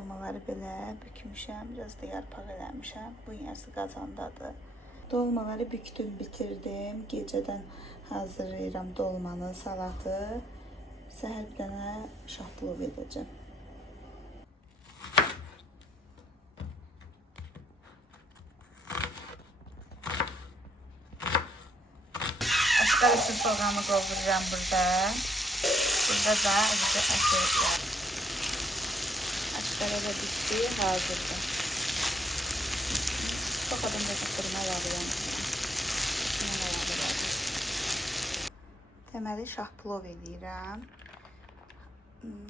Dolmaları belə bükmüşəm, biraz da yarpaq eləmişəm. Bu yarısı qazandadır. Dolmaları büktüm, bitirdim. Gecədən hazırlayıram dolmanı, salatı. Səhər bir dənə şahlov edəcəm. Aşqar üçün soğanı qovururam burada. Burada da ət var. Aşqara da bitti, hazırdır. Çok adam da qırma alıyorum. Deməli şahplov edirəm.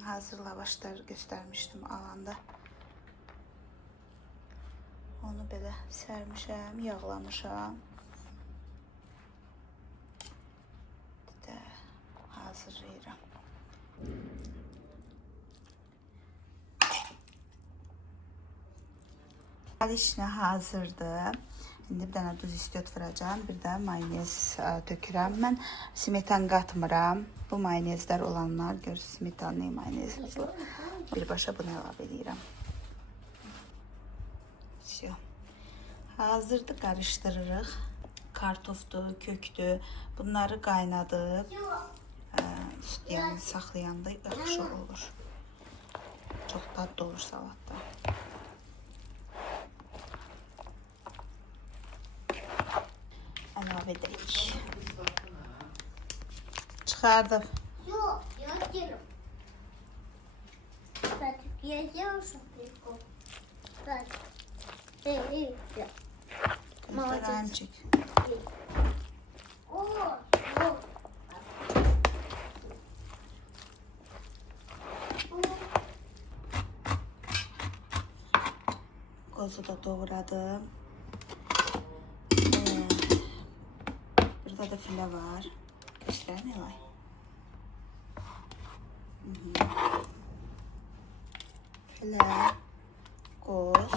Hazır lavaşlar göstərmişdim alanda. Onu belə sərmişəm, yağlamışam. Hazırlayıram. İşine hazırdır. Şimdi bir dənə duz istiot vuracağım. Bir də mayonez tökürəm. Mən smetan qatmıram. Bu mayonezlər olanlar görürsünüz. Smetanlı mayonez. Birbaşa bunu əlavə edirəm. Hazırdır, qarışdırırıq. Kartofdur, köktür. Bunları qaynadıb. Yəni saxlayanda yaxşı olur. Çox dadlı olur salatda. Əlavə edək. Çıxardım. Yox, yerim. Bəli, yeyəcəm şokoladu. Bəli. Молодец. Qozu da doğradım. Burada da filə var. Göstər Nilay. Filə, qoz.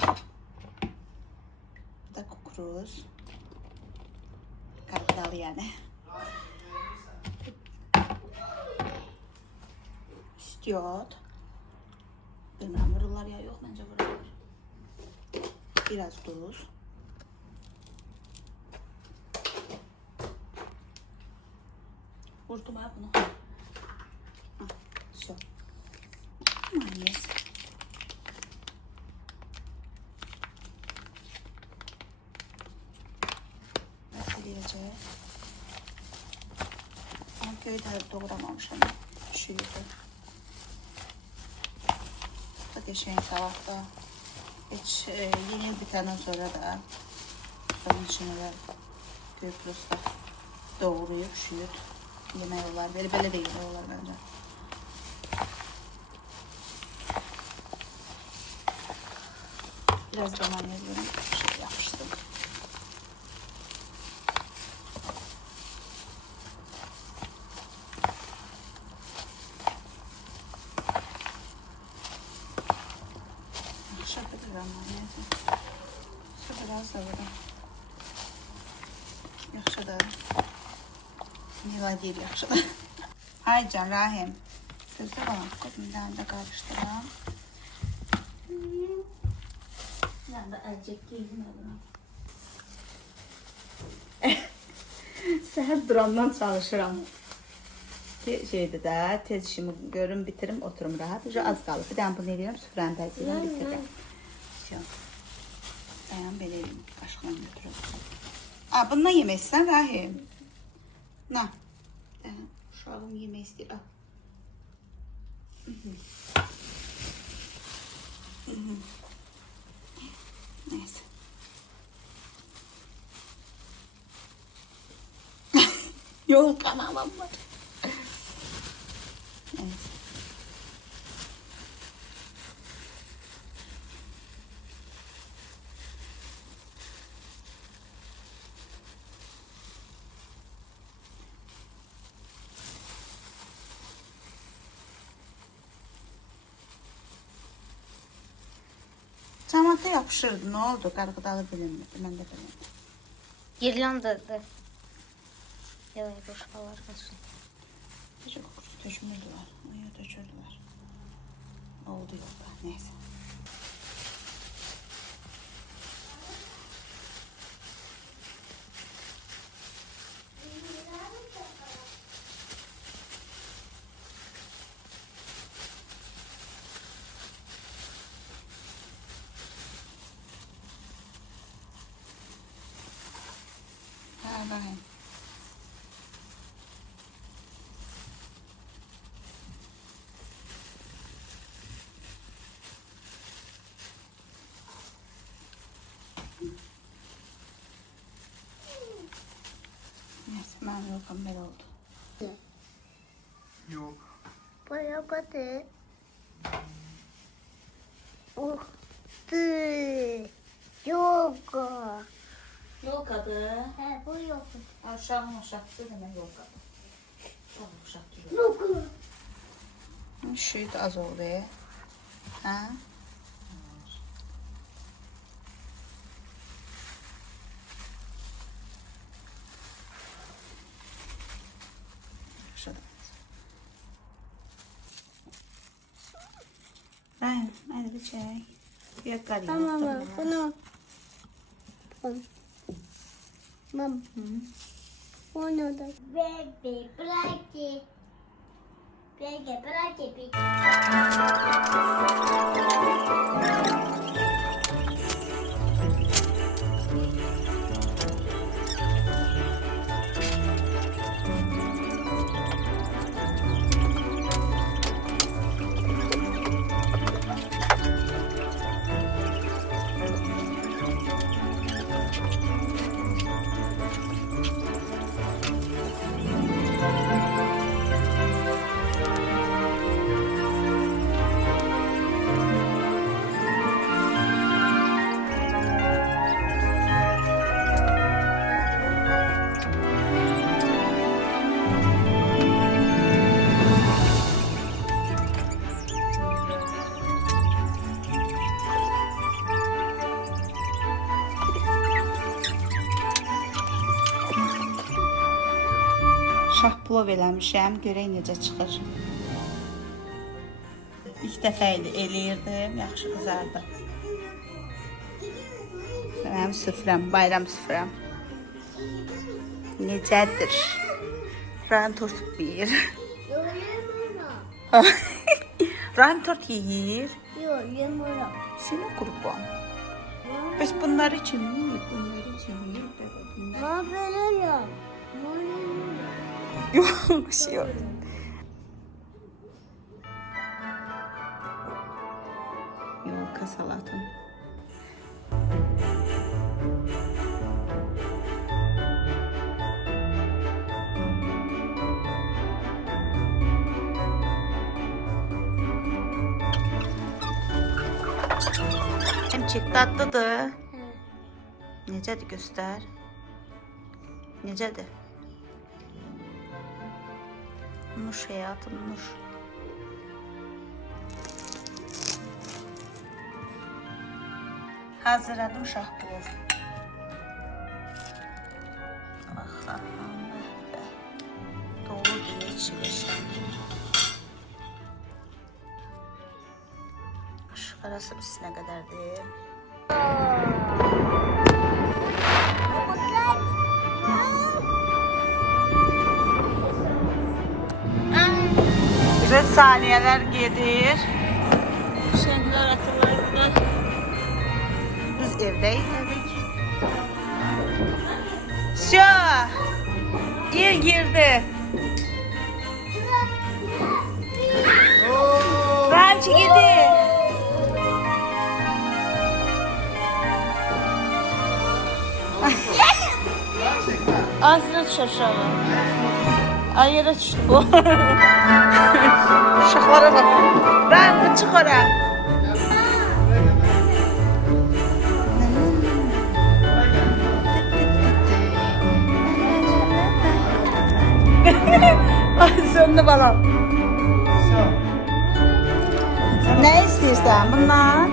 Bu da kukuruz. Kardalı yani. İstiot. Bilmem vururlar ya yok bence vururlar. Biraz tuz. Vurdum ha bunu. Şu. Mayonez. Diyeceğiz. Ama köyde doğramamışım. Pişiyordu. Bu da geçen salatta. Hiç yeni bitenden sonra da onun içine de köprüsü doğrayıp pişiyor. Yemeyorlar. Böyle de yemiyorlar bence. Biraz da mayonezlerim yapıştım. Biraz da burada. Yaxşı da. Nilay deyir yaxşı da. Hay can Rahim. Sözde bana bir de karıştıram. Ben de azıcık giydim adına. Səhər durandan çalışıram. Şeydə də tez işimi görüm, bitirim, oturum rahat. Az qalıb. Bir dənə bunu edirəm, süfrəni təzyiqlə bitirirəm. Dayan belə eləyim, qaşıqla götürürəm. Bundan yemək istəyirsən Rahim? Na. Uşağım yemək istəyir. Neyse. Yok kanalım var. Neyse. Camata yapışırdı. Ne oldu? Qarğıdalı bilinmedi. Mən də bilmirdim. Girlandadır. Yalay boşqalar qaçın. Çok tökmürdüler. Tökürdüler. Oldu yok da. Neyse. Yogadır. Oh. Yoga. Yolkadır. He, bu yoga. Aşağıdan aşağısı demək yolkadır. Aşağı Yoga. Şuydu az oldu. Ha? Ryan, hadi bir çay. Bir karı. Tamam, bunu. Mam. Bunu da. Bebe, bırak. Bebe, bırak. Şah plov eləmişəm, görək necə çıxır. İlk dəfə eləyirdim, yaxşı qızardı. Mənim süfrəm, bayram süfrəm. Necədir? Ryan tort yeyir. Ryan tort yeyir. Yok, yumura. Seni kurban. Biz bunları için yiyip, bunları için yiyip. Ma böyle ya. Yok, bir şey yok. Yolka salatım. Emcik tatlıdır. Necədir göstər. Necədir? Nuş hayatım, nuş. Hazırladım şah plov. Ah, dolu gibi içilir. Işık arası bisine kadardır. Güzel saniyeler gelir. Şenler atılarına. Biz evdeyiz tabii ki. Şö! İyi girdi. Ramçı girdi. Ağzına şaşalı. Ay yere düştü bu. Uşaqlara bak. Ben çık oraya. Söndü balon. Ne istiyorsan bundan?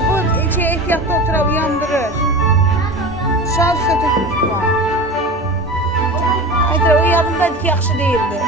Bu içe ehtiyatlı oturup uyandırır. Şans sötü tutma. Hayır, o yanımdaki yaxşı değildi.